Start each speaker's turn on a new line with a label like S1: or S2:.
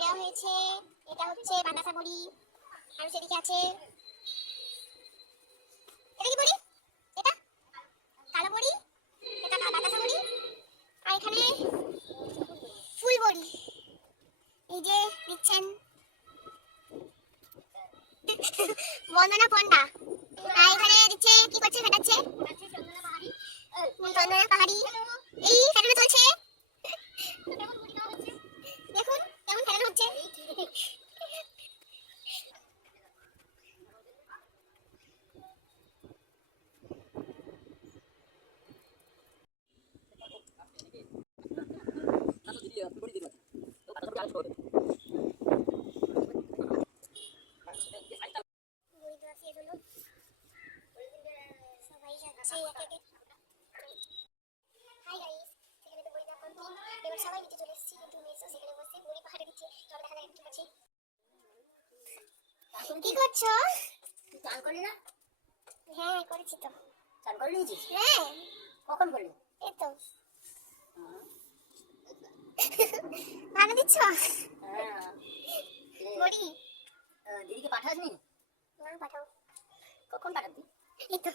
S1: দেওয়া হয়েছে। এটা হচ্ছে বাতাসা বড়ি আর সেদিকে আছে। এটা কি বড়ি এটা? কালো বড়ি? এটা বাতাসা বড়ি আর এখানে ফুল বড়ি। এই যে দিচ্ছেন। বন্দনা পন্ডা আর এখানে দিচ্ছে, কি করছে? ফেটাচ্ছে। চন্দনা পাহাড়ি। এই সবাই নিচে চলে এসেছি কিন্তু মেসো সেখানে বসে বড়ি পাহাড়ে দিচ্ছে চলো দেখা যাক কি করছে? কি করছ
S2: চান করলি না?
S1: হ্যাঁ করেছি তো।
S2: চান করে নিয়েছিস
S1: হ্যাঁ।
S2: কখন করলি?
S1: এই তো। দিচ্ছ
S2: হ্যাঁ। দিদিকে পাঠাসনি?
S1: না পাঠাও
S2: কখন পাঠাবি?
S1: এই তো।